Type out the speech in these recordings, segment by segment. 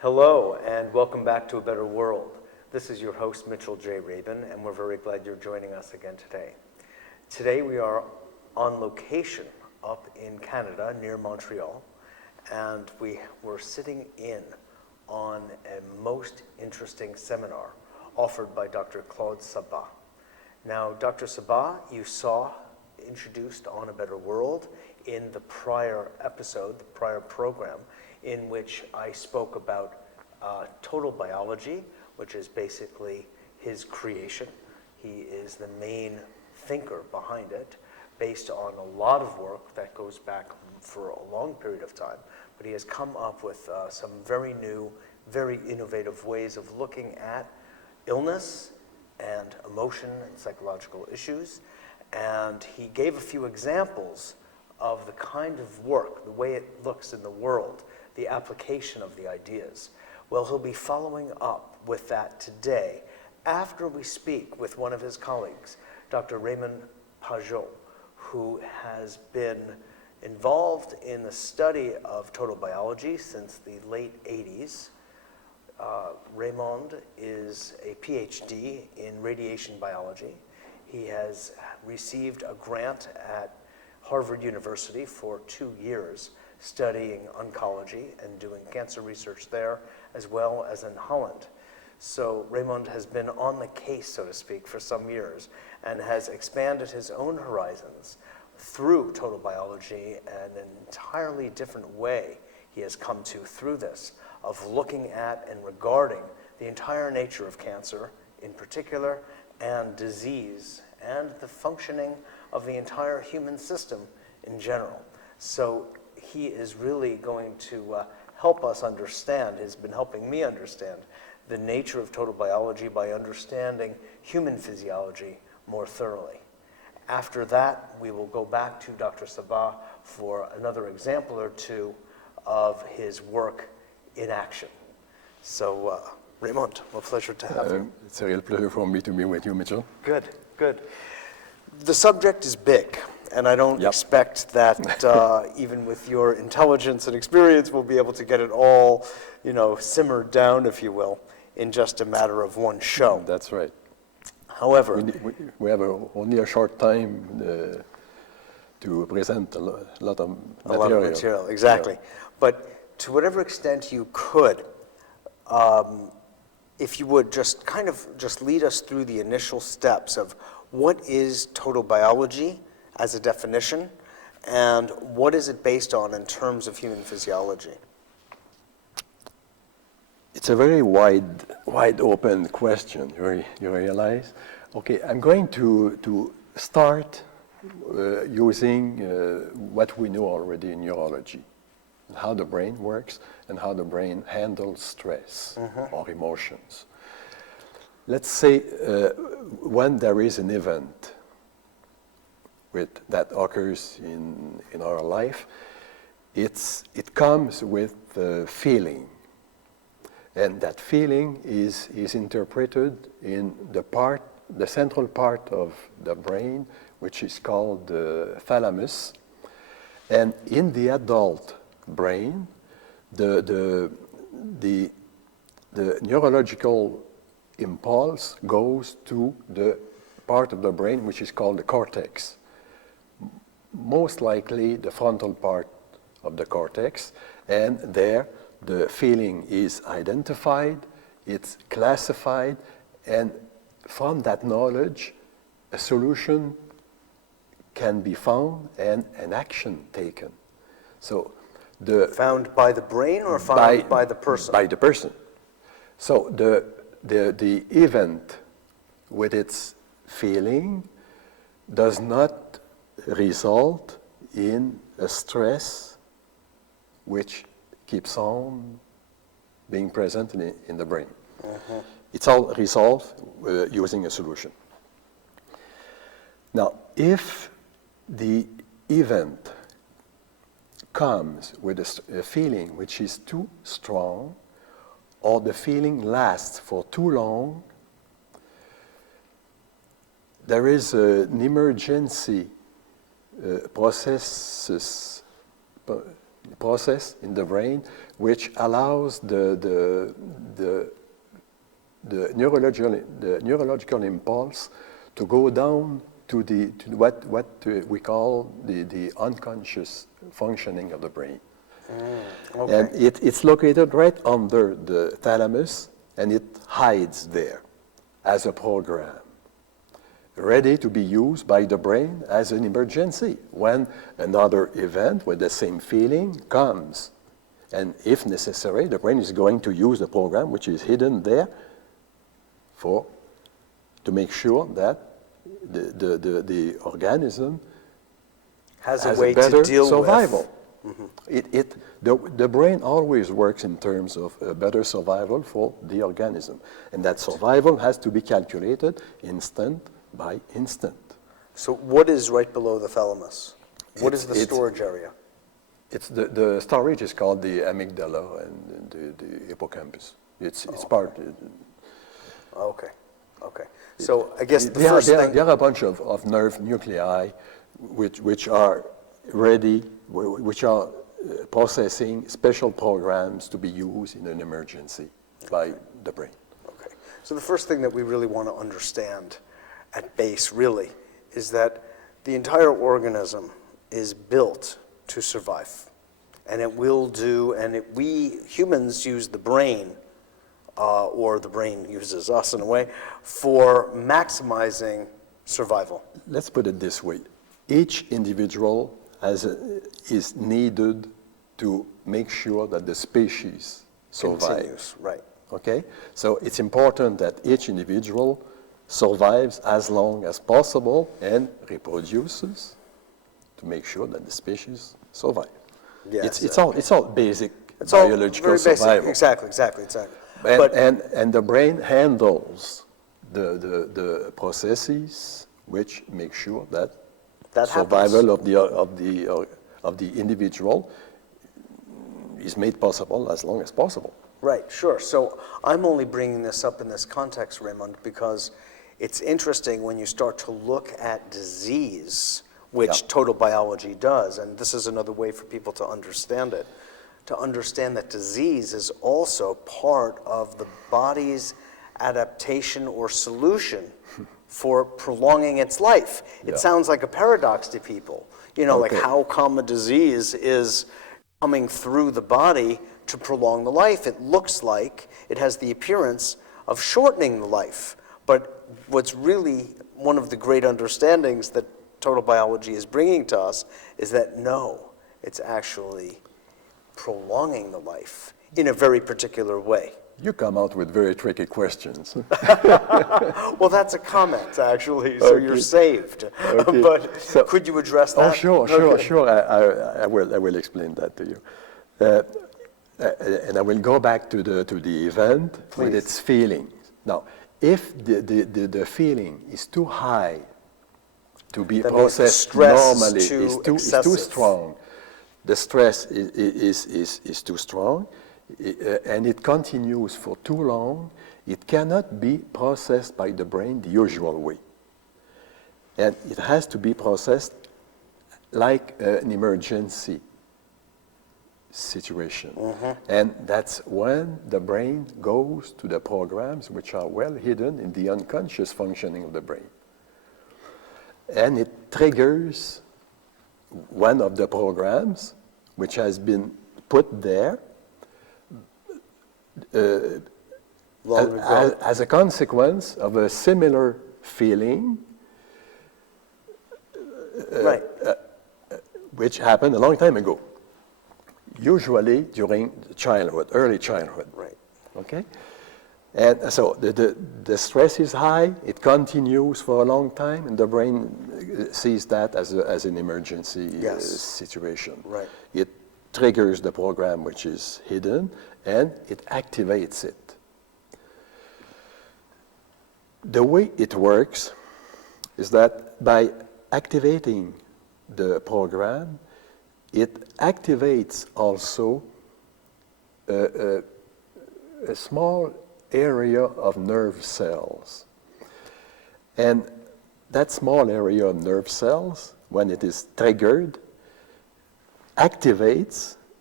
Hello, and welcome back to A Better World. This is your host, Mitchell Rabin, and we're very glad you're joining us again today. Today we are on location up in Canada, near Montreal, and we were sitting in on a most interesting seminar offered by Dr. Claude Sabbah. Now, Dr. Sabbah, you saw introduced on A Better World in the prior episode, the prior program, in which I spoke about total biology, which is basically his creation. He is the main thinker behind it, based on a lot of work that goes back for a long period of time. But he has come up with some very new, very innovative ways of looking at illness and emotion and psychological issues. And he gave a few examples of the kind of work, the way it looks in the world, the application of the ideas. Well, he'll be following up with that today after we speak with one of his colleagues, Dr. Raymond Pageau, who has been involved in the study of total biology since the late 80s. Raymond is a Ph.D. in radiation biology. He has received a grant at Harvard University for 2 years studying oncology and doing cancer research there, as well as in Holland. So Raymond has been on the case, so to speak, for some years and has expanded his own horizons through total biology and an entirely different way he has come to through this, of looking at and regarding the entire nature of cancer in particular, and disease, and the functioning of the entire human system in general. So he is really going to help us understand, has been helping me understand, the nature of total biology by understanding human physiology more thoroughly. After that, we will go back to Dr. Sabbah for another example or two of his work in action. So, Raymond, a pleasure to have you. It's a real pleasure for me to be with you, Mitchell. Good, good. The subject is big, and I don't expect that even with your intelligence and experience, we'll be able to get it all, simmered down, if you will, in just a matter of one show. That's right. However, we have only a short time to present a lot of material. A lot of material, exactly. Yeah. But to whatever extent you could, if you would just lead us through the initial steps of what is total biology as a definition, and what is it based on in terms of human physiology? It's a very wide open question, you realize? Okay, I'm going to start using what we know already in neurology, how the brain works and how the brain handles stress or emotions. Let's say when there is an event that occurs in our life, it comes with a feeling. And that feeling is interpreted in the central part of the brain, which is called the thalamus. And in the adult brain, the neurological impulse goes to the part of the brain which is called the cortex. Most likely the frontal part of the cortex, and there the feeling is identified, it's classified, and from that knowledge, a solution can be found and an action taken. So found by the brain or found by the person? By the person. So the event with its feeling does not result in a stress which keeps on being present in the brain. It's all resolved using a solution. Now, if the event comes with a feeling which is too strong, or the feeling lasts for too long, there is an emergency processes process in the brain which allows the neurological impulse to go down to what we call the unconscious functioning of the brain. Okay. And it's located right under the thalamus, and it hides there as a program, ready to be used by the brain as an emergency when another event with the same feeling comes. And if necessary, the brain is going to use the program which is hidden there to make sure that the organism Has a has way a better to deal survival. with. The brain always works in terms of a better survival for the organism. And that survival has to be calculated instant by instant. So what is right below the thalamus? What is the storage area? It's the storage is called the amygdala and the hippocampus. It's part. Okay. So I guess the first thing... There are a bunch of nerve nuclei which are ready, which are processing special programs to be used in an emergency by the brain. Okay. So the first thing that we really want to understand at base, really, is that the entire organism is built to survive. And it will do, and we humans use the brain, or the brain uses us in a way, for maximizing survival. Let's put it this way. Each individual is needed to make sure that the species survives. Continues, right. Okay? So it's important that each individual survives as long as possible and reproduces to make sure that the species survive. Yes, it's all basic biological survival. Exactly. And the brain handles the processes which make sure that survival of the individual is made possible as long as possible. Right, sure. So I'm only bringing this up in this context, Raymond, because it's interesting when you start to look at disease, which total biology does, and this is another way for people to understand it, to understand that disease is also part of the body's adaptation or solution for prolonging its life. It sounds like a paradox to people, like how come a disease is coming through the body to prolong the life. It looks like it has the appearance of shortening the life. But what's really one of the great understandings that total biology is bringing to us is that no, it's actually prolonging the life in a very particular way. You come out with very tricky questions. Well, that's a comment, actually, so you're saved. Okay. But so, could you address that? Oh, sure. I will explain that to you. And I will go back to the event with its feelings. Now, if the feeling is too high to be processed normally, is too strong, the stress is too strong, and it continues for too long, it cannot be processed by the brain the usual way. And it has to be processed like an emergency situation. And that's when the brain goes to the programs which are well hidden in the unconscious functioning of the brain. And it triggers one of the programs which has been put there as a consequence of a similar feeling which happened a long time ago, usually during childhood, early childhood. Right. Okay? And so the stress is high, it continues for a long time, and the brain sees that as an emergency situation. Right. It triggers the program which is hidden, and it activates it. The way it works is that by activating the program, it activates also a small area of nerve cells. And that small area of nerve cells, when it is triggered, activates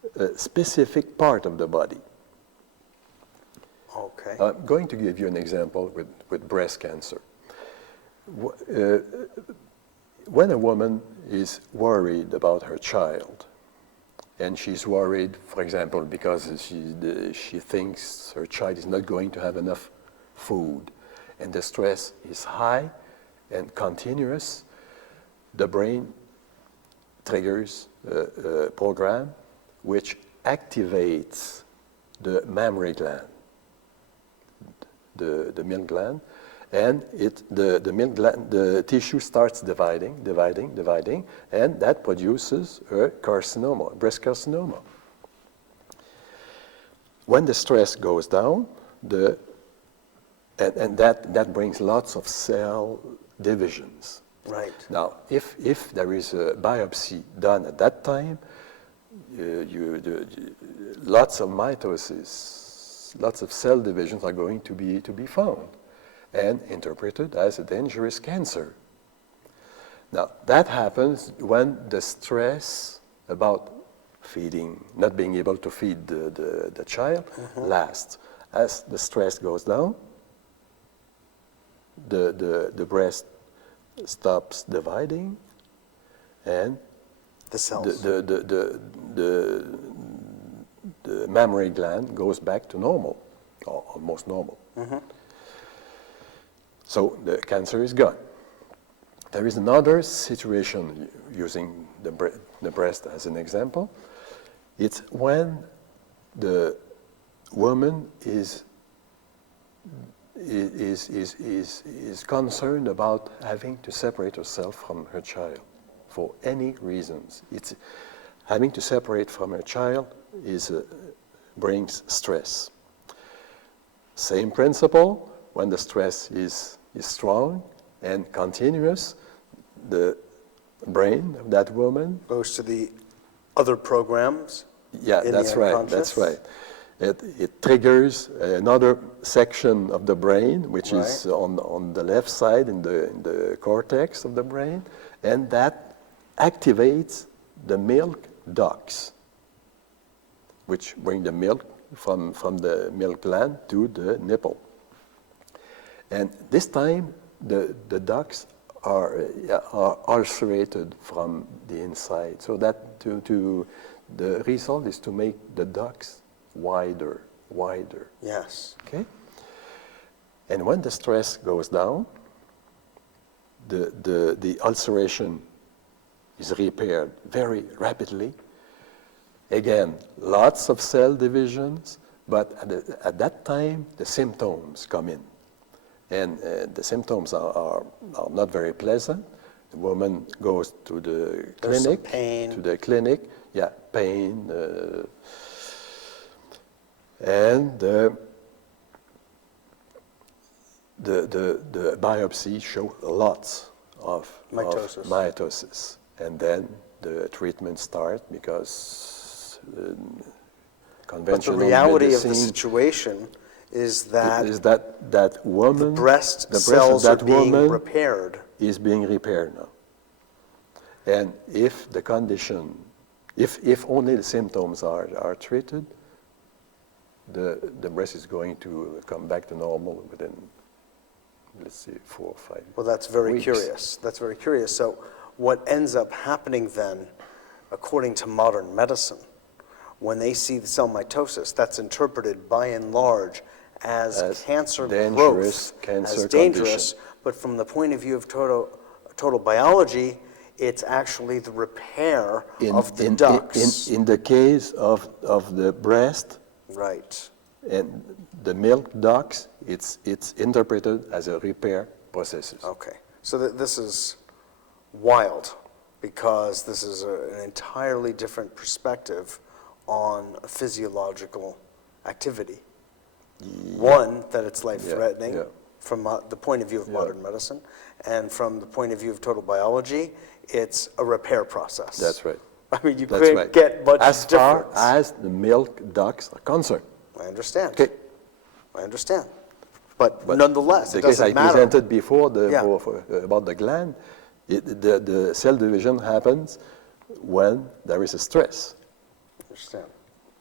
a specific part of the body. Okay. I'm going to give you an example with breast cancer. When a woman is worried about her child, and she's worried, for example, because she thinks her child is not going to have enough food, and the stress is high and continuous, the brain triggers a program which activates the mammary gland, the milk gland, and the milk gland, the tissue starts dividing, and that produces a carcinoma, breast carcinoma. When the stress goes down, and that brings lots of cell divisions. Right. Now, if there is a biopsy done at that time, lots of mitosis, lots of cell divisions are going to be found and interpreted as a dangerous cancer. Now, that happens when the stress about feeding, not being able to feed the child, lasts. As the stress goes down, the breast stops dividing, and The cells. the mammary gland goes back to normal, or almost normal. So the cancer is gone. There is another situation, using the breast as an example. It's when the woman is concerned about having to separate herself from her child for any reasons. It's having to separate from her child brings stress. Same principle. When the stress is strong and continuous, the brain of that woman Goes to the other programs. Yeah, in that's the right. unconscious? That's right. It triggers another section of the brain, which is on the left side in the cortex of the brain, and that activates the milk ducts, which bring the milk from the milk gland to the nipple. And this time, the ducts are ulcerated from the inside, so that the result is to make the ducts wider. Yes. Okay? And when the stress goes down, the ulceration is repaired very rapidly. Again, lots of cell divisions, but at that time, the symptoms come in. And the symptoms are not very pleasant. The woman goes to the There's some clinic. pain. To the clinic, yeah, pain. And the biopsy show lots of mitosis. And then the treatment starts because conventional But the reality medicine of the situation is that, that woman, the breast breast cells of are that being woman repaired. is being repaired now. And if the condition, if only the symptoms are treated, the breast is going to come back to normal within, let's say, 4 or 5 Well, that's very weeks. curious. That's very curious. So what ends up happening then, according to modern medicine, when they see the cell mitosis, that's interpreted by and large as cancer dangerous growth, cancer as dangerous, condition. but from the point of view of total biology, it's actually the repair of the ducts. In the case of the breast Right. and the milk ducts, it's interpreted as a repair process. Okay. So this is wild, because this is an entirely different perspective on a physiological activity. One, that it's life-threatening from the point of view of modern medicine, and from the point of view of total biology, it's a repair process. That's right. I mean, you That's couldn't get much as difference. far as the milk ducts are concerned. I understand. Okay. I understand. But nonetheless, it the case I doesn't matter. presented before about the gland, the cell division happens when there is a stress. I understand.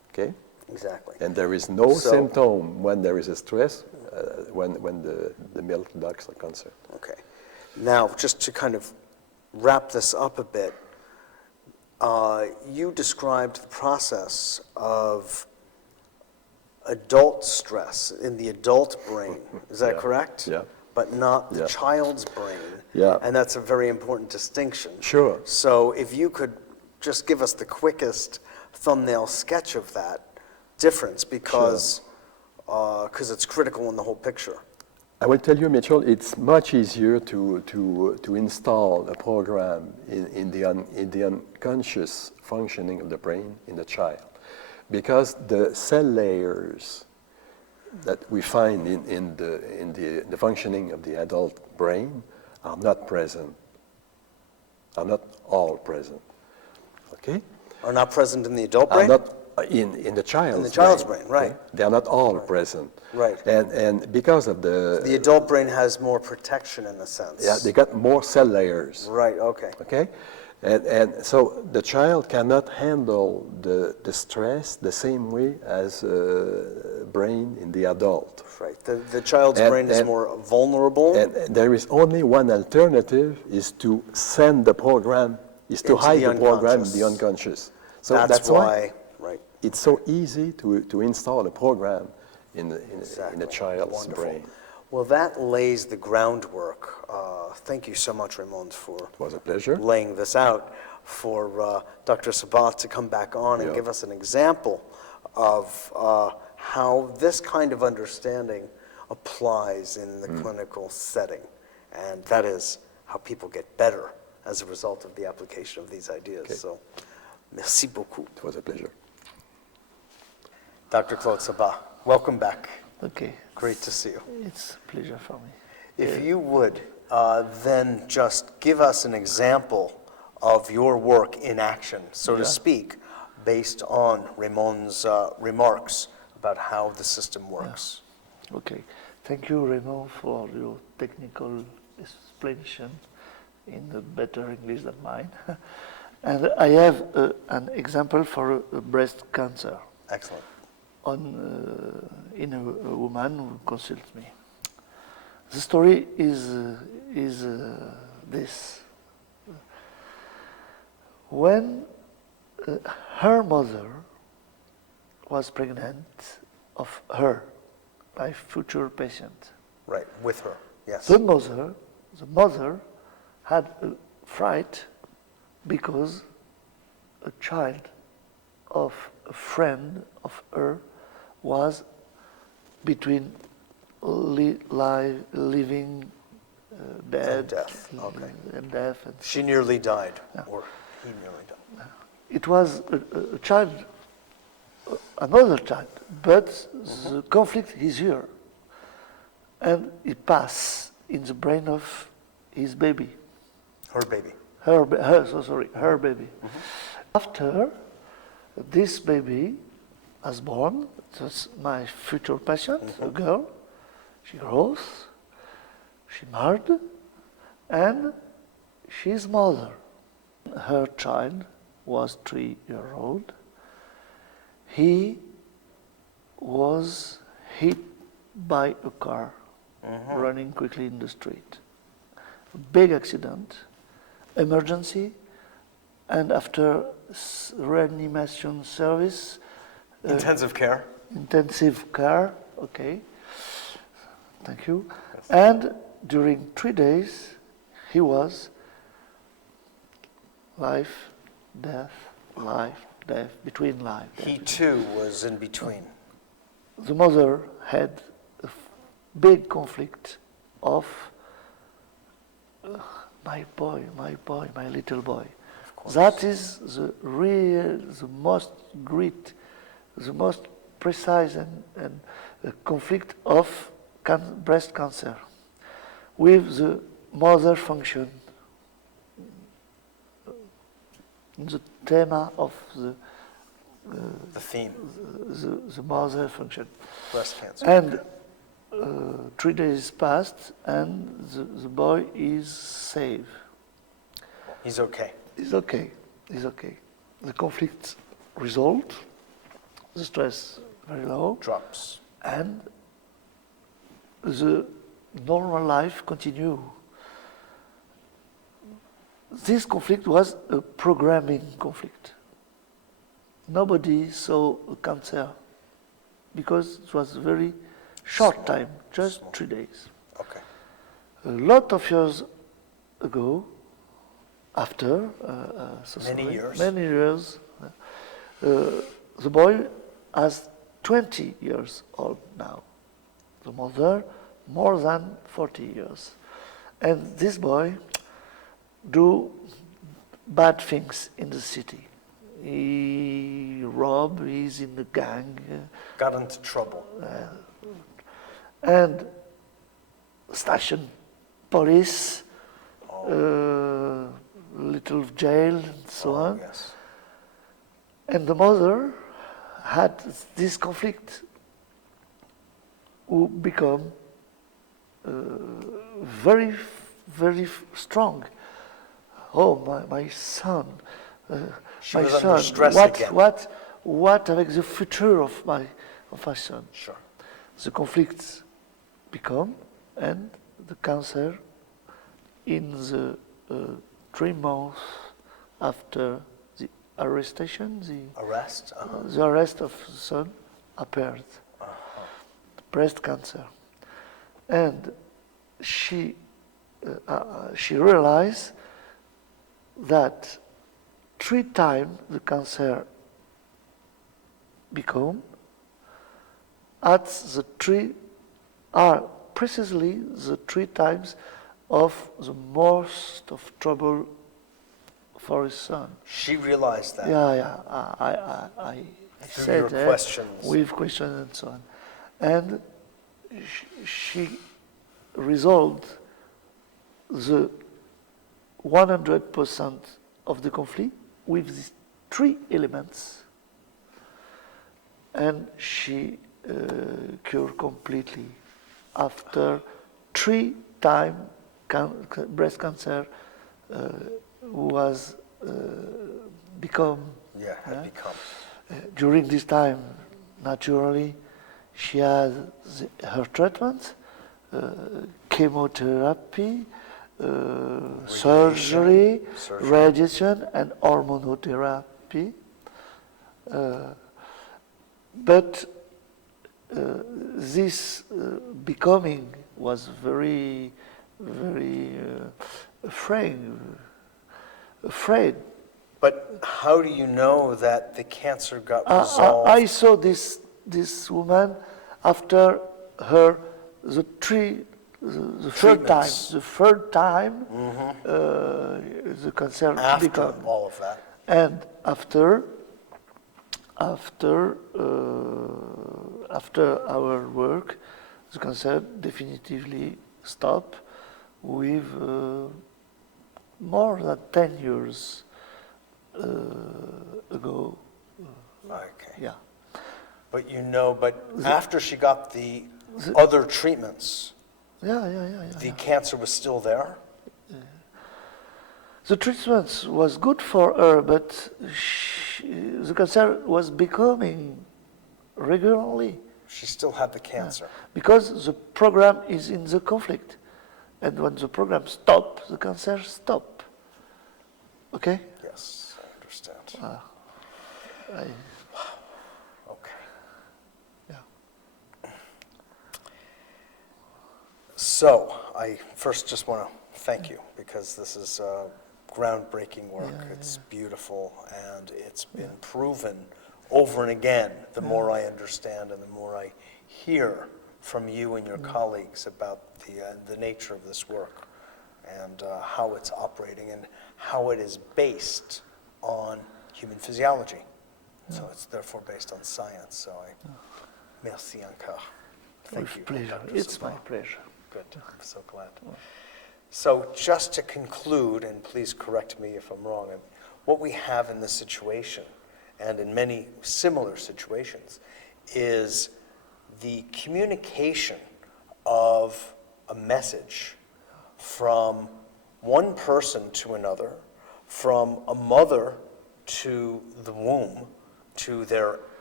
okay? Exactly. And there is no So- symptom when there is a stress, when the milk ducts are concerned. Okay. Now, just to kind of wrap this up a bit, you described the process of adult stress in the adult brain. Is that Yeah. correct? Yeah. But not the Yeah. child's brain. Yeah. And that's a very important distinction. Sure. So if you could just give us the quickest thumbnail sketch of that difference, because it's critical in the whole picture. I will tell you, Mitchell, it's much easier to install a program in the unconscious functioning of the brain in the child, because the cell layers that we find in the functioning of the adult brain are not present, are not all present. Okay? Are not present in the adult Are brain? not in the child's In the child's brain, right. okay? They are not all present. Right. And because of The adult brain has more protection in a sense. yeah, they got more cell layers. Right, okay. Okay? And so the child cannot handle the stress the same way as brain in the adult. Right. The child's brain is more vulnerable. And there is only one alternative, is to send the program, is to Into hide the the program in unconscious. the unconscious. So that's why, right. it's so easy to install a program in a Exactly. child's Wonderful. brain. Well, that lays the groundwork. Thank you so much, Raymond, for It was a pleasure. laying this out, for Dr. Sabbah to come back on and Yeah. give us an example of how this kind of understanding applies in the clinical setting. And that is how people get better as a result of the application of these ideas. Okay. So, merci beaucoup. It was a pleasure. Dr. Claude Sabbah, welcome back. Okay, Great to see you. it's a pleasure for me. If you would then just give us an example of your work in action, so to Yeah. speak, based on Raymond's remarks about how the system works. Okay, thank you, Raymond, for your technical explanation in the better English than mine. And I have an example for breast cancer Excellent. in a woman who consults me. The story is this. When her mother was pregnant of her, my future patient, Right, with her, yes. the mother had a fright because a child of a friend of her was between living, dead, death, okay. and death. And She nearly died, Yeah. or he nearly died. it was a child, another child, but the conflict is here, and it passed in the brain of his baby. Her baby. Her baby. After this baby was born, that's my future patient, a girl. She grows, she married, and she's mother. Her child was 3 years old. He was hit by a car running quickly in the street. Big accident, emergency, and after reanimation service, Intensive care. intensive care, okay, thank you. And during 3 days, he was life, death, between life. He death. too was in between. The mother had a big conflict of my boy, my little boy. That is the most great, the most precise and conflict of breast cancer with the mother function. The theme of The theme, the mother function. breast cancer. And 3 days passed, and the boy is safe. He's okay. He's okay. He's okay. The conflict resolved. the stress very low, Drops. and the normal life continue. This conflict was a programming conflict. Nobody saw a cancer because it was a very short time, just 3 days. Okay. A lot of years ago, after many years, the boy is 20 years old now. The mother more than 40 years, and this boy do bad things in the city. He rob. He's in the gang, Got into trouble. and station police, little jail, and so on. Yes. And the mother had this conflict, who become very, very strong. Oh, my son, She my was son. under stress again. What avec the future of my son? Sure. The conflicts become, and the cancer in the 3 months after the arrestation, Arrest. the arrest of the son appeared. Breast cancer. And she realized that 3 times the cancer become at the 3 are precisely the 3 times of the most of trouble for his son. She realized that. Yeah. I Through said your that questions. with questions and so on, and she resolved the 100% of the conflict with these 3 elements, and she cured completely after 3 times breast cancer was become. Yeah, had become. During this time, naturally, she had her treatment, chemotherapy, surgery, radiation, and hormonotherapy. But this becoming was very, very afraid. But how do you know that the cancer got resolved? I saw this woman after her the third time the cancer After became. all of that. And after our work, the cancer definitively stopped with more than 10 years ago. Okay. Yeah. But after she got the other treatments, the cancer was still there? The treatment was good for her, but the cancer was becoming regularly. She still had the cancer. Because the program is in the conflict. And when the program stops, the cancer stops. Okay? Yes, I understand. Okay. Yeah. So, I first just want to thank you, because this is groundbreaking work. Yeah, it's beautiful, and it's been proven over and again. The more I understand and the more I hear from you and your colleagues about the nature of this work and how it's operating and how it is based on human physiology. So it's therefore based on science. So merci encore. Thank you. Pleasure. Dr. It's Sabbah. my pleasure. Good. I'm so glad. So just to conclude, and please correct me if I'm wrong, what we have in this situation, and in many similar situations, is the communication of a message from one person to another, from a mother to the womb, to their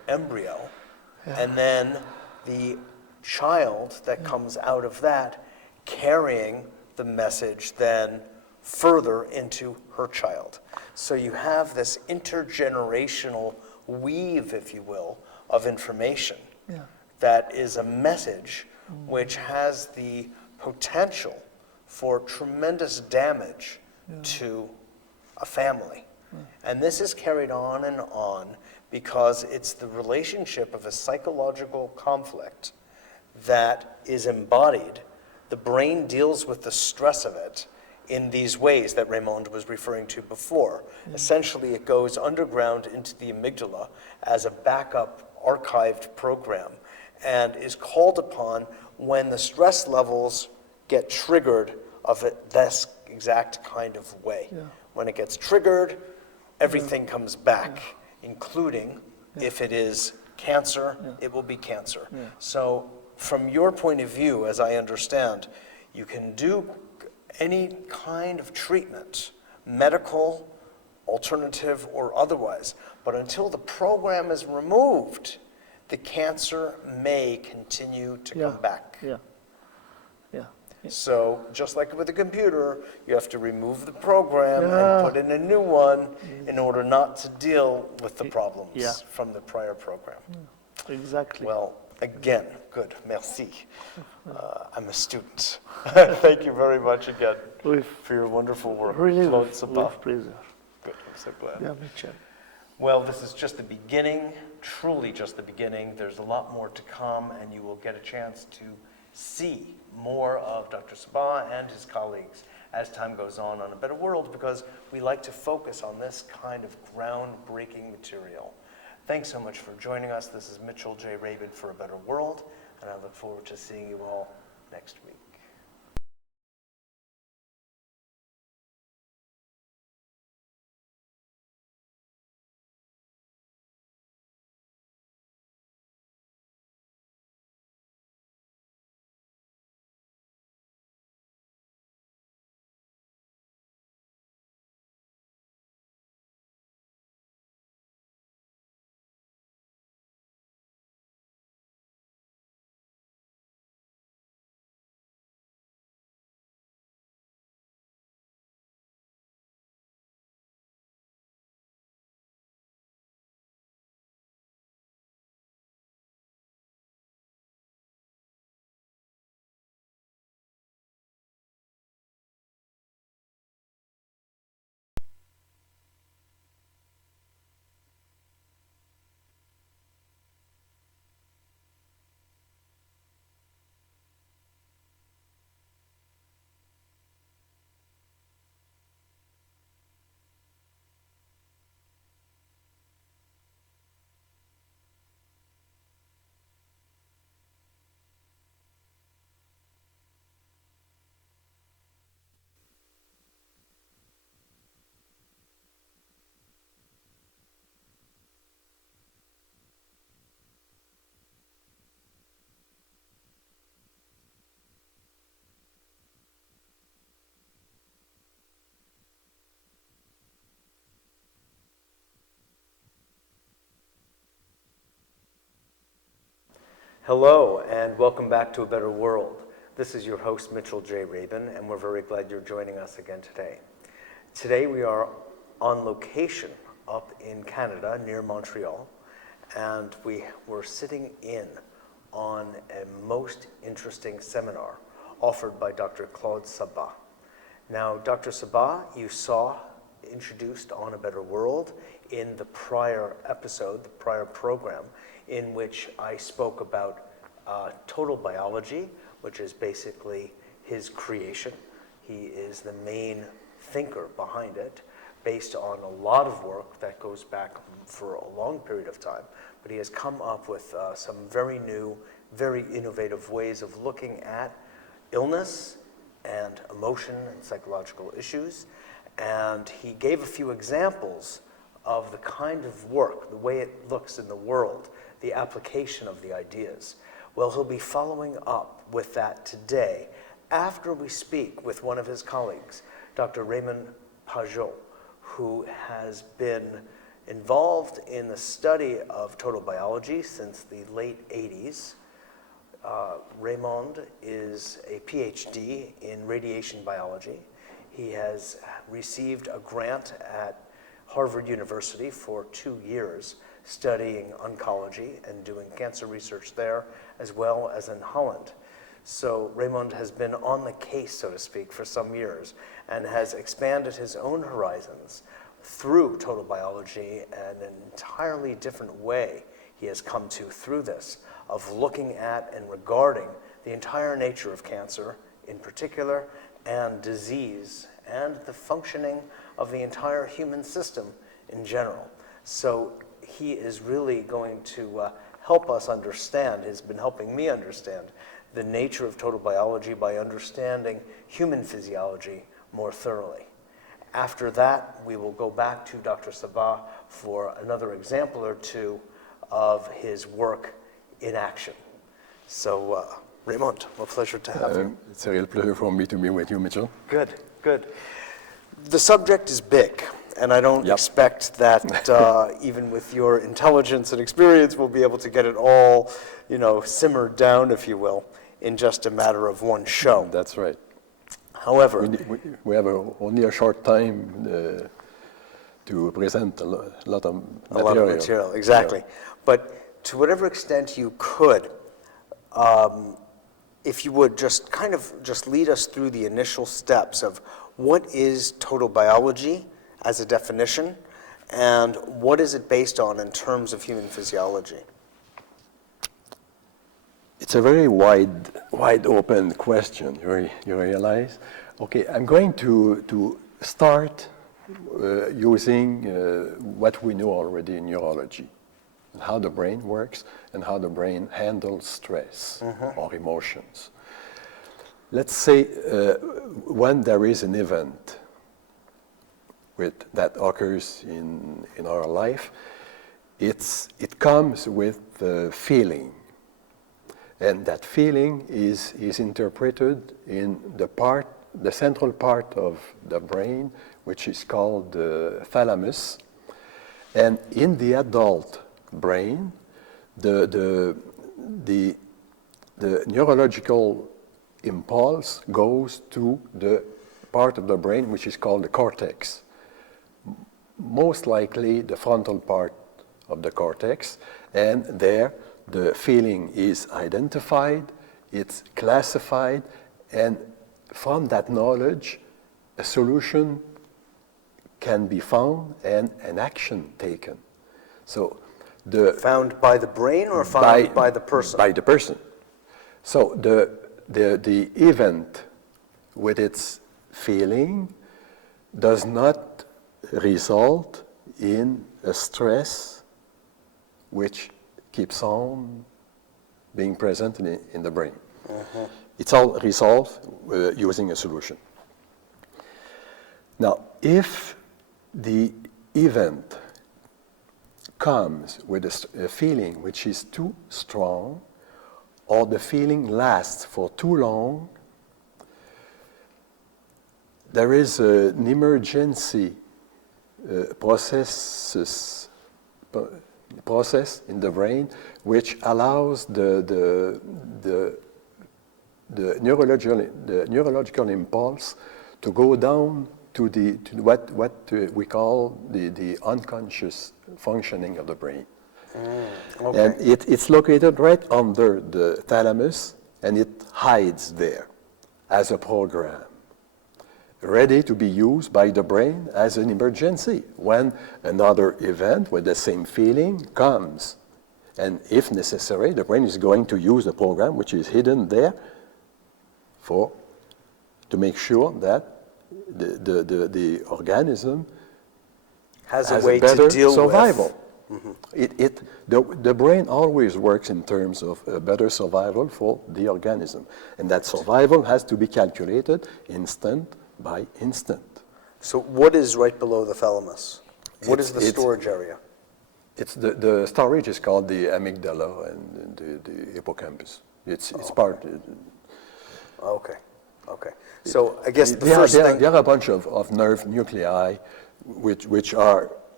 embryo, and then the child that comes out of that carrying the message then further into her child. So you have this intergenerational weave, if you will, of information that is a message which has the potential for tremendous damage to a family. And this is carried on and on because it's the relationship of a psychological conflict that is embodied. The brain deals with the stress of it in these ways that Raymond was referring to before. Essentially, it goes underground into the amygdala as a backup archived program and is called upon when the stress levels get triggered of it this exact kind of way. When it gets triggered, everything comes back, including if it is cancer, it will be cancer. So from your point of view, as I understand, you can do any kind of treatment, medical, alternative, or otherwise, but until the program is removed, the cancer may continue to come back. So just like with a computer, you have to remove the program and put in a new one in order not to deal with the problems from the prior program. Exactly. Well, again, good, merci. I'm a student. Thank you very much again for your wonderful work. Really, Claude with Sabbah. pleasure. Good, I'm so glad. Yeah, Mitchell. Well, this is just the beginning, truly just the beginning. There's a lot more to come, and you will get a chance to see more of Dr. Sabbah and his colleagues as time goes on A Better World, because we like to focus on this kind of groundbreaking material. Thanks so much for joining us. This is Mitchell J. Rabin for A Better World, and I look forward to seeing you all next week. Hello, and welcome back to A Better World. This is your host, Mitchell J. Rabin, and we're very glad you're joining us again today. Today we are on location up in Canada, near Montreal, and we were sitting in on a most interesting seminar offered by Dr. Claude Sabbah. Now, Dr. Sabbah, you saw introduced on A Better World in the prior episode, the prior program, in which I spoke about total biology, which is basically his creation. He is the main thinker behind it, based on a lot of work that goes back for a long period of time. But he has come up with some very new, very innovative ways of looking at illness and emotion and psychological issues. And he gave a few examples of the kind of work, the way it looks in the world, the application of the ideas. Well, he'll be following up with that today after we speak with one of his colleagues, Dr. Raymond Pageau, who has been involved in the study of total biology since the late 80s. Raymond is a Ph.D. in radiation biology. He has received a grant at Harvard University for 2 years studying oncology and doing cancer research there, as well as in Holland. So Raymond has been on the case, so to speak, for some years and has expanded his own horizons through total biology and an entirely different way he has come to through this, of looking at and regarding the entire nature of cancer in particular and disease and the functioning of the entire human system in general. So he is really going to help us understand, has been helping me understand the nature of total biology by understanding human physiology more thoroughly. After that, we will go back to Dr. Sabbah for another example or two of his work in action. So, Raymond, a pleasure to have you. It's a real pleasure for me to be with you, Mitchell. Good, good. The subject is big, and I don't expect that even with your intelligence and experience, we'll be able to get it all, simmered down, if you will, in just a matter of one show. That's right. However, we have only a short time to present a lot of material. Exactly. Yeah. But to whatever extent you could, if you would just lead us through the initial steps of what is total biology as a definition, and what is it based on in terms of human physiology? It's a very wide open question, you realize? Okay, I'm going to start using what we know already in neurology, and how the brain works and how the brain handles stress or emotions. Let's say when there is an event that occurs in our life, it comes with the feeling. And that feeling is interpreted in the central part of the brain, which is called the thalamus. And in the adult brain, the neurological impulse goes to the part of the brain which is called the cortex. Most likely the frontal part of the cortex, and there the feeling is identified, it's classified, and from that knowledge, a solution can be found and an action taken. So found by the brain or found by the person? By the person. So the event with its feeling does not result in a stress which keeps on being present in the brain. It's all resolved using a solution. Now, if the event comes with a feeling which is too strong, or the feeling lasts for too long, there is an emergency process in the brain which allows the neurological impulse to go down to what we call the unconscious functioning of the brain. Okay. And it's located right under the thalamus, and it hides there as a program, ready to be used by the brain as an emergency when another event with the same feeling comes. And if necessary, the brain is going to use the program which is hidden there to make sure that the organism has a way better to deal survival. with. The brain always works in terms of a better survival for the organism. And that survival has to be calculated instant by instant. So what is right below the thalamus? What is the storage area? It's the storage is called the amygdala and the hippocampus. It's part. Okay. So I guess the first thing... There are a bunch of nerve nuclei which are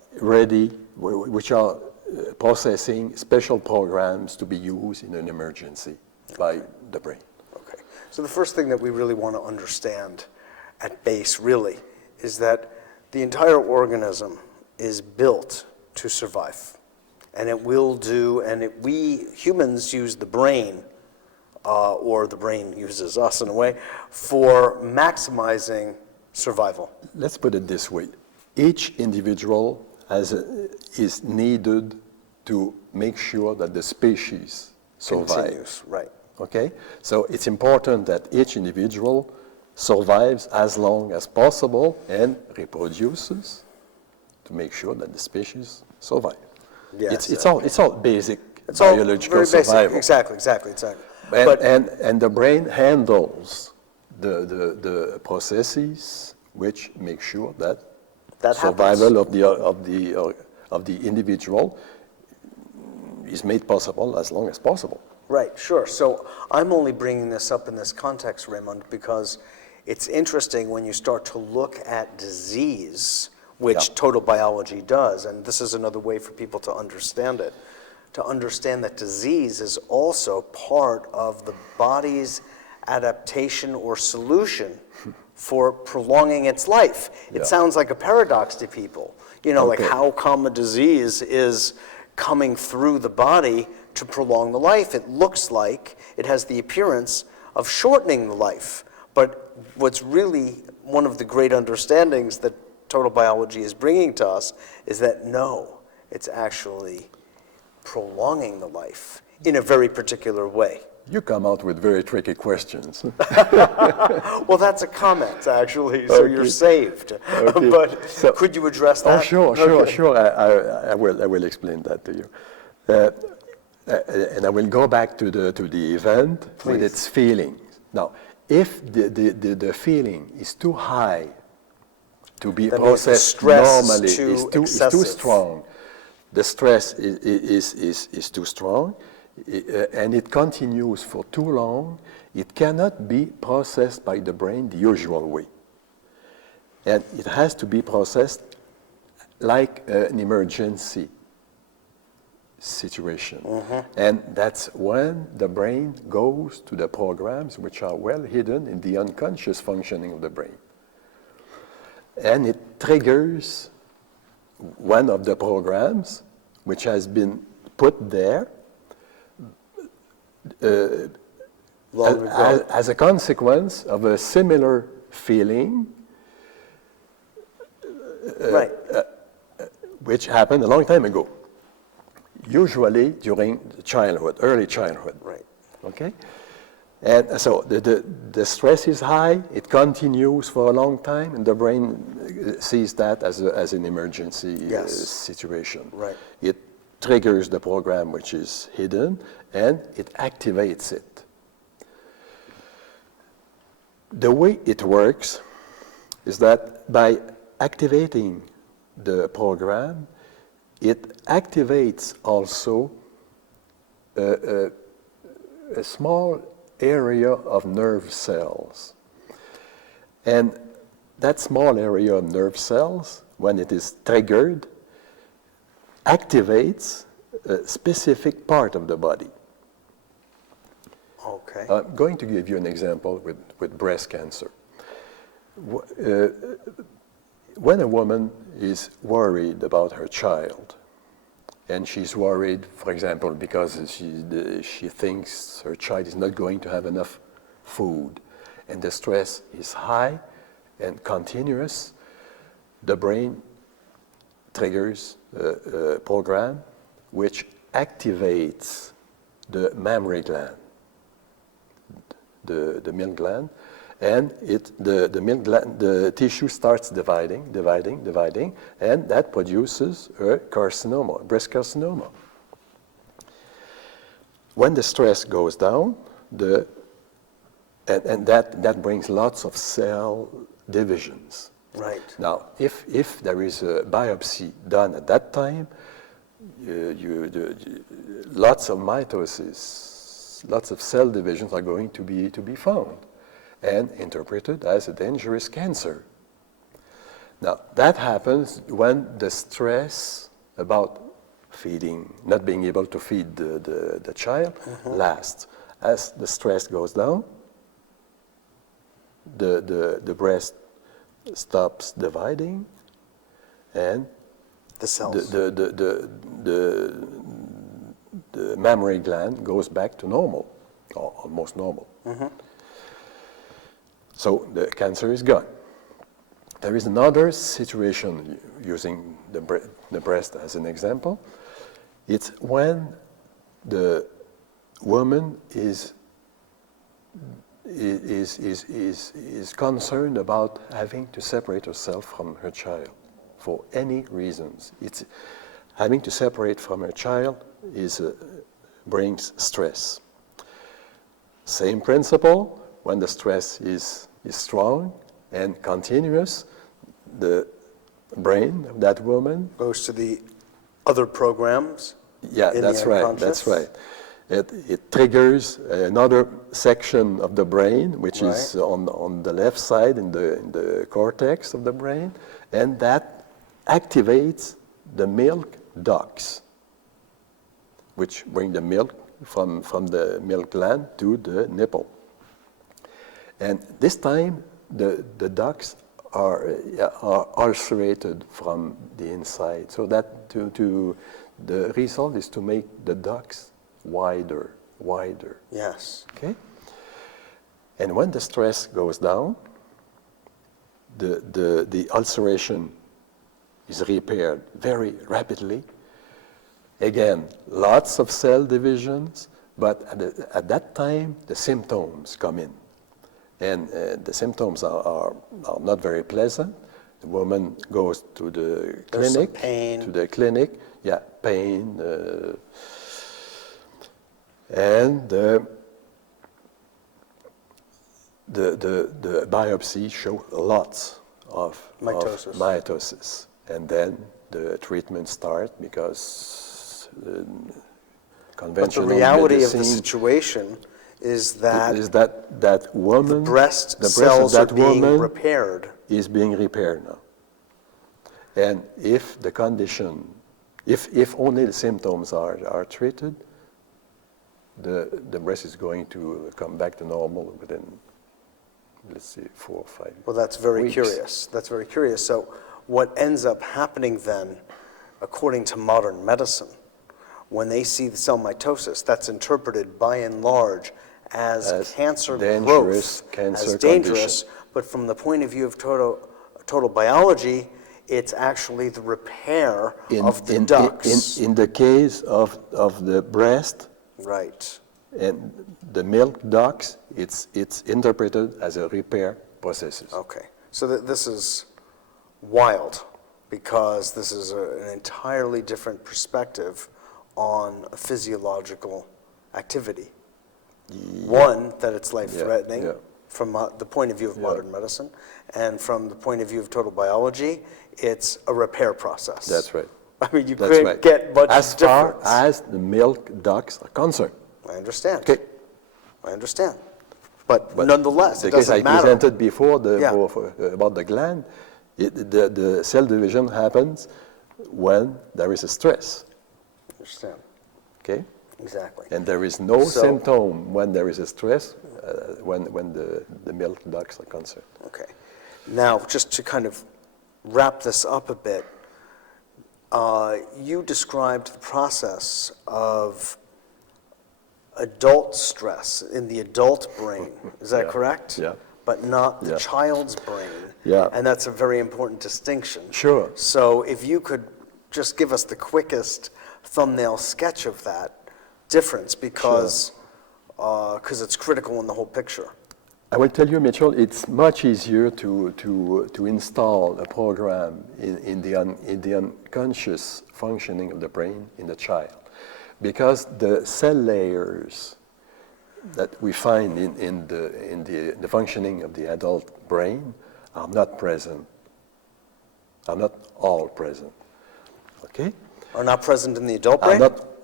ready, which are processing special programs to be used in an emergency by the brain. Okay. So the first thing that we really want to understand at base really is that the entire organism is built to survive. And it will do, and we humans use the brain, or the brain uses us in a way, for maximizing survival. Let's put it this way. Each individual is needed to make sure that the species survives. Continues, right. Okay? So it's important that each individual survives as long as possible and reproduces to make sure that the species survive. Yes, it's all basic biological survival. Exactly. And the brain handles the processes which make sure that survival of the individual is made possible as long as possible. Right, sure. So I'm only bringing this up in this context, Raymond, because it's interesting when you start to look at disease, which total biology does, and this is another way for people to understand it, to understand that disease is also part of the body's adaptation or solution for prolonging its life. It sounds like a paradox to people, like how come a disease is coming through the body to prolong the life. It looks like it has the appearance of shortening the life. But what's really one of the great understandings that total biology is bringing to us is that no, it's actually prolonging the life in a very particular way. You come out with very tricky questions. Well, that's a comment, actually, so you're saved. Okay. But So, could you address that? Oh, sure. I will explain that to you. And I will go back to the event with its feelings. Now, if the feeling is too high to be processed normally, is too strong, the stress is too strong, and it continues for too long, it cannot be processed by the brain the usual way. And it has to be processed like an emergency situation. And that's when the brain goes to the programs which are well hidden in the unconscious functioning of the brain. And it triggers one of the programs which has been put there as a consequence of a similar feeling which happened a long time ago, usually during childhood, early childhood. Right. Okay? And so the stress is high, it continues for a long time, and the brain sees that as an emergency situation. Right. It triggers the program which is hidden, and it activates it. The way it works is that by activating the program, it activates also a small area of nerve cells. And that small area of nerve cells, when it is triggered, activates a specific part of the body. Okay. I'm going to give you an example with breast cancer. When a woman is worried about her child, and she's worried, for example, because she thinks her child is not going to have enough food, and the stress is high and continuous, the brain triggers a program which activates the mammary gland, the milk gland, and the tissue starts dividing, and that produces a carcinoma, breast carcinoma. When the stress goes down, and that brings lots of cell divisions. Right. Now, if there is a biopsy done at that time, lots of mitosis, lots of cell divisions are going to be found and interpreted as a dangerous cancer. Now, that happens when the stress about feeding, not being able to feed the child, lasts. As the stress goes down, the breast stops dividing, and The cells. the mammary gland goes back to normal, or almost normal. So the cancer is gone. There is another situation, using the breast as an example. It's when the woman is concerned about having to separate herself from her child for any reasons. It's having to separate from her child brings stress. Same principle. When the stress is strong and continuous, the brain of that woman Goes to the other programs. Yeah, in that's the right. unconscious? That's right. It triggers another section of the brain, which is on the left side in the cortex of the brain, and that activates the milk ducts, which bring the milk from the milk gland to the nipple. And this time, the ducts are ulcerated from the inside, so that the result is to make the ducts wider. Yes. Okay? And when the stress goes down, the ulceration is repaired very rapidly. Again, lots of cell divisions, but at that time, the symptoms come in. And the symptoms are not very pleasant. The woman goes to the There's some clinic. pain. To the clinic, yeah, pain. And the biopsy show lots of mitosis. And then the treatment starts because conventional But the reality medicine of the situation is that that woman, the breast of cells are that being woman repaired. is being repaired now. And if the condition, if only the symptoms are treated, the breast is going to come back to normal within, let's say, 4 or 5 Well, that's very weeks. curious. That's very curious. So what ends up happening then, according to modern medicine, when they see the cell mitosis, that's interpreted by and large as cancer dangerous growth, cancer as dangerous, condition. but from the point of view of total biology, it's actually the repair of the ducts. In the case of the breast, Right. and the milk ducts, it's interpreted as a repair process. Okay. So this is wild, because this is an entirely different perspective on a physiological activity. One, that it's life-threatening from the point of view of modern medicine, and from the point of view of total biology, it's a repair process. That's right. I mean, you That's couldn't right. get much as difference. far as the milk ducts are concerned. I understand. Okay. I understand. But nonetheless, it the case I doesn't matter. presented before Yeah. about the gland, the cell division happens when there is a stress. I understand. Okay. Exactly. And there is no So- symptom when there is a stress when the milk ducts are concerned. Okay. Now, just to kind of wrap this up a bit, you described the process of adult stress in the adult brain. Is that correct? Yeah. But not the Yeah. child's brain. Yeah. And that's a very important distinction. Sure. So if you could just give us the quickest thumbnail sketch of that difference, because it's critical in the whole picture. I will tell you, Mitchell, it's much easier to install a program in the unconscious functioning of the brain in the child, because the cell layers that we find in the functioning of the adult brain are not present, are not all present. Okay? Are not present in the adult brain?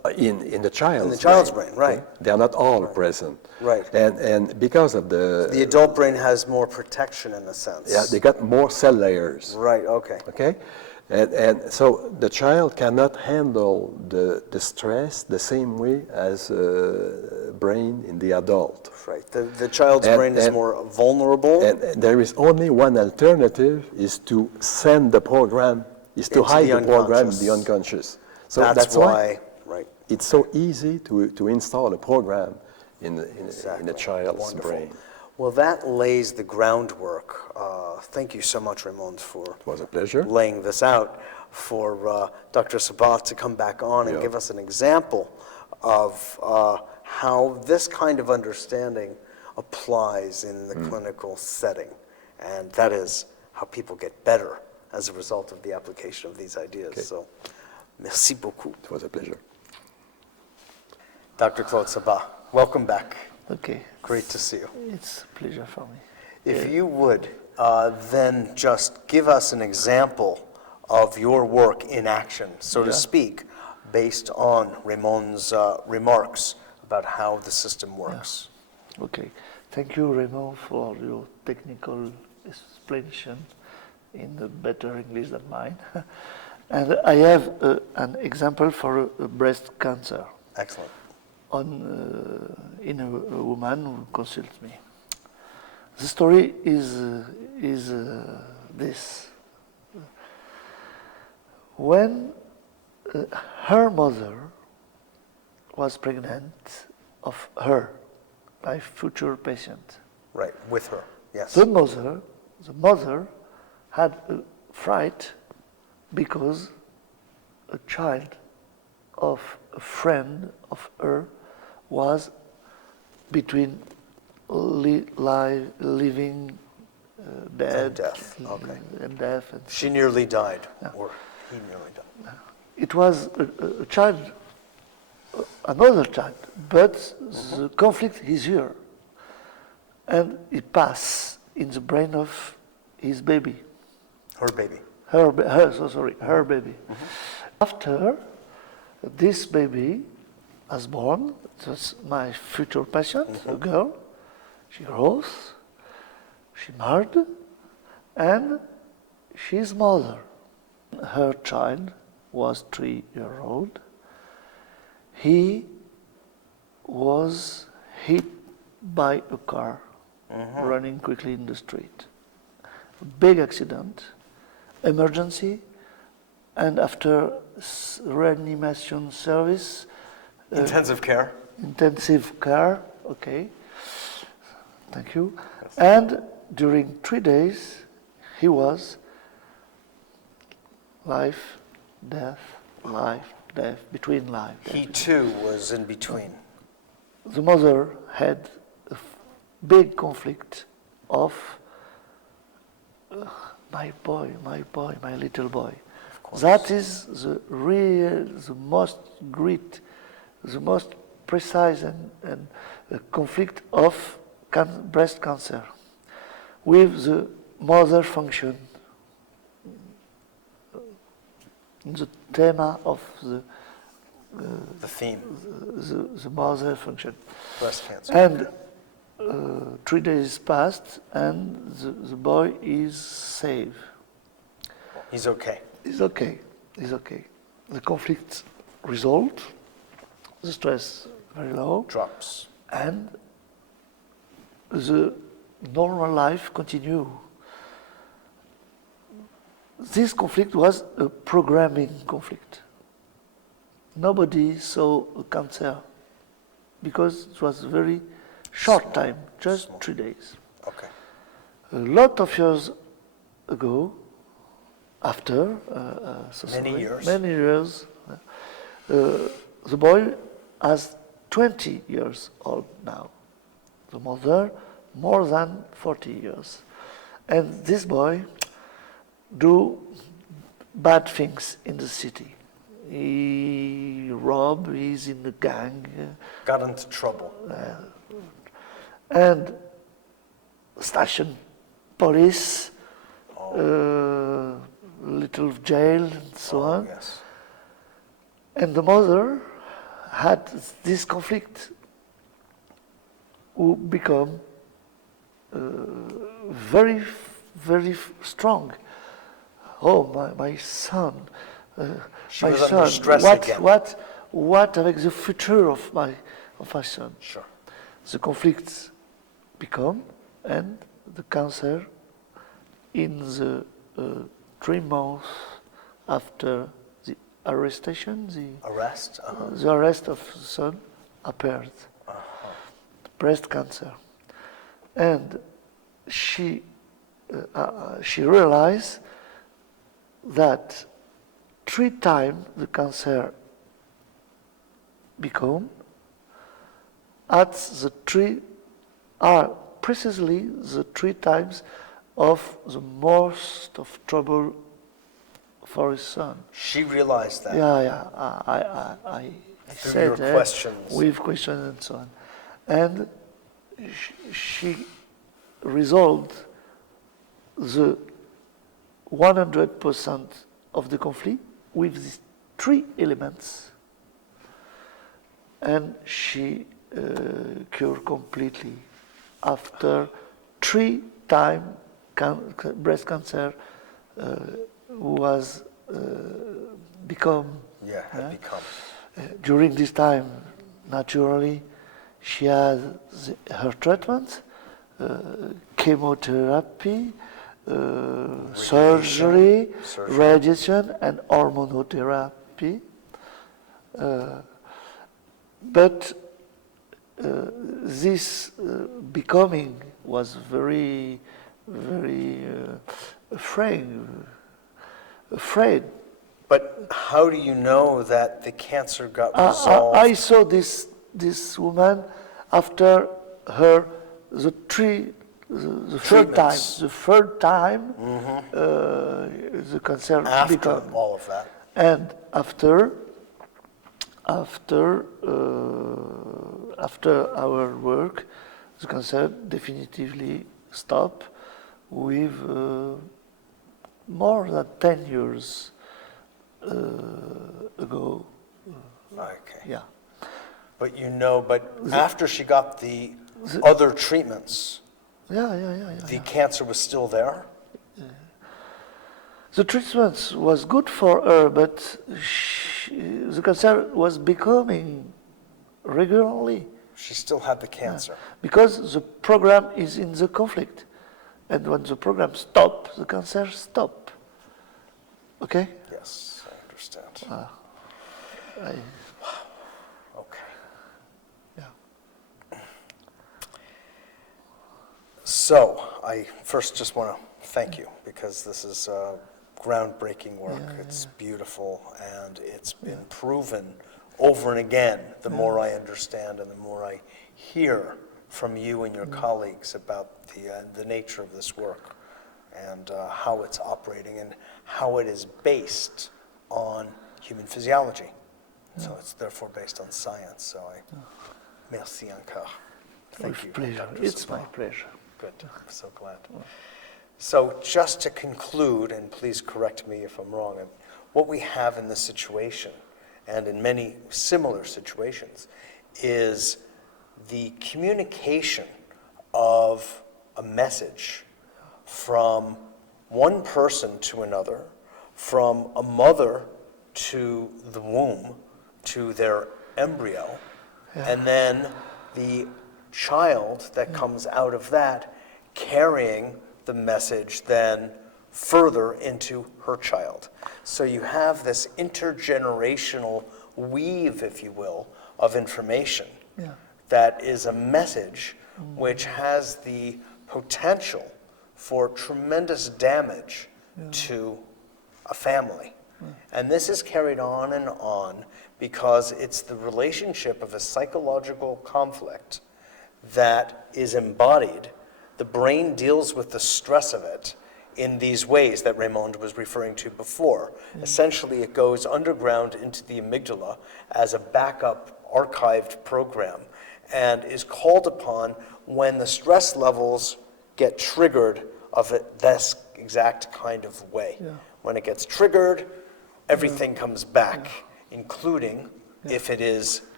In the child's In the child's brain, right. okay? They are not all present. Right. And because of The adult brain has more protection in a sense. yeah, they got more cell layers. Right, okay. Okay? And so the child cannot handle the stress the same way as brain in the adult. Right. The child's brain is more vulnerable. And there is only one alternative, is to send the program, is to Into hide the the program in unconscious. the unconscious. So that's why, right. it's so easy to install a program in a child's Wonderful. brain. Well, that lays the groundwork. Thank you so much, Raymond, for It was a pleasure. laying this out, for Dr. Sabbah to come back on and Yeah. give us an example of how this kind of understanding applies in the clinical setting. And that is how people get better as a result of the application of these ideas. Okay. So, merci beaucoup. It was a pleasure. Dr. Claude Sabbah, welcome back. Okay. Great to see you. It's a pleasure for me. If you would then just give us an example of your work in action, so to Yeah. speak, based on Raymond's remarks about how the system works. Okay. Thank you, Raymond, for your technical explanation in a better English than mine. And I have an example for breast cancer Excellent. in a woman who consults me. The story is this. When her mother was pregnant of her, my future patient, Right, with her, yes. the mother had a fright because a child of a friend of her was between living, dead, death, okay. and death. And She nearly died, or he nearly died. it was a child, another child, but the conflict is here, and it passed in the brain of his baby. Her baby. Her baby. After this baby was born, that's my future patient, a girl. She grows, she married, and she's mother. Her child was 3 years old. He was hit by a car running quickly in the street. Big accident, emergency, and after reanimation service, Intensive care. intensive care, okay, thank you. And during 3 days, he was life, death, between life, death. He too was in between. The mother had a big conflict of my boy, my little boy. That is the most great, the most precise and conflict of breast cancer with the mother function. The theme of The theme, the mother function. breast cancer. And 3 days passed, and the boy is safe. He's okay. He's okay. He's okay. The conflict resolved. The stress very low, Drops. and the normal life continue. This conflict was a programming conflict. Nobody saw a cancer because it was a very short time, just 3 days. Okay. A lot of years ago, after many years, the boy is 20 years old now. The mother more than 40 years, and this boy do bad things in the city. He rob. He's in the gang. Got into trouble. And station police, little jail, and so on. Yes. And the mother had this conflict who become very, very strong. Oh, my son, She my was son. under stress again. What avec the future of my son? Sure. The conflicts become, and the cancer in the 3 months after the arrestation, Arrest? the arrest of the son appeared. Breast cancer. And she realized that 3 times the cancer become at the 3 are precisely the 3 times of the most of trouble for his son. She realized that. Yeah. I Through said your that questions. with questions and so on, and she resolved the 100% of the conflict with these 3 elements, and she cured completely after 3 times breast cancer was become. Yeah, had become. During this time, naturally, she had her treatment, chemotherapy, surgery, radiation, and hormonotherapy. But this becoming was very, very afraid. But how do you know that the cancer got resolved? I saw this woman after her the third time the cancer After became. all of that. And after our work, the cancer definitively stopped with more than 10 years ago. Okay. Yeah. But after she got the other treatments, the cancer was still there? The treatment was good for her, but the cancer was becoming regularly. She still had the cancer. Because the program is in the conflict. And when the program stops, the cancer stops. Okay? Yes, I understand. Okay. Yeah. So, I first just want to thank you, because this is groundbreaking work. It's beautiful, and it's been proven over and again, the more I understand and the more I hear from you and your colleagues about the nature of this work and how it's operating and how it is based on human physiology. So it's therefore based on science. So merci encore. Thank you. Pleasure. Dr. It's Sabbah. my pleasure. Good. I'm so glad. So just to conclude, and please correct me if I'm wrong, what we have in this situation, and in many similar situations, is the communication of a message from one person to another, from a mother to the womb, to their embryo, and then the child that comes out of that carrying the message then further into her child. So you have this intergenerational weave, if you will, of information that is a message which has the potential for tremendous damage to a family. And this is carried on and on because it's the relationship of a psychological conflict that is embodied. The brain deals with the stress of it in these ways that Raymond was referring to before. Essentially, it goes underground into the amygdala as a backup archived program and is called upon when the stress levels get triggered of it this exact kind of way. When it gets triggered, everything comes back, including if it is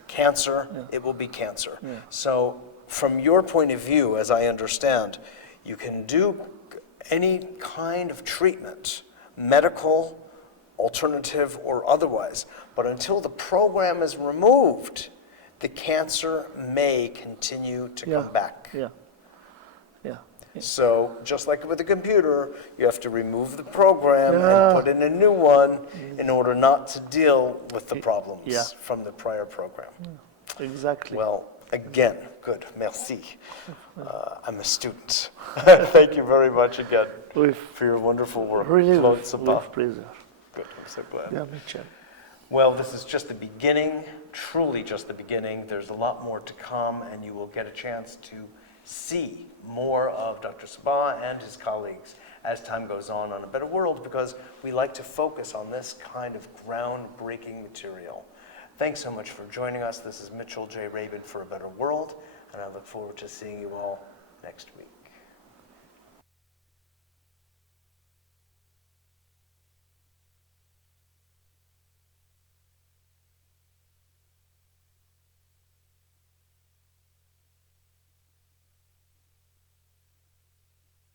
cancer, Yeah. it will be cancer. Yeah. So from your point of view, as I understand, you can do any kind of treatment, medical, alternative, or otherwise, but until the program is removed, the cancer may continue to Yeah. come back. Yeah. Yeah. So just like with a computer, you have to remove the program Yeah. and put in a new one in order not to deal with the problems Yeah. from the prior program. Exactly. Well, again, good, merci. I'm a student. Thank you very much again With for your wonderful work, really Claude with Sabbah. pleasure. Good, I'm so glad. Yeah, Mitchell. Well, this is just the beginning, truly just the beginning. There's a lot more to come, and you will get a chance to see more of Dr. Sabbah and his colleagues as time goes on A Better World, because we like to focus on this kind of groundbreaking material. Thanks so much for joining us. This is Mitchell J. Rabin for A Better World, and I look forward to seeing you all next week.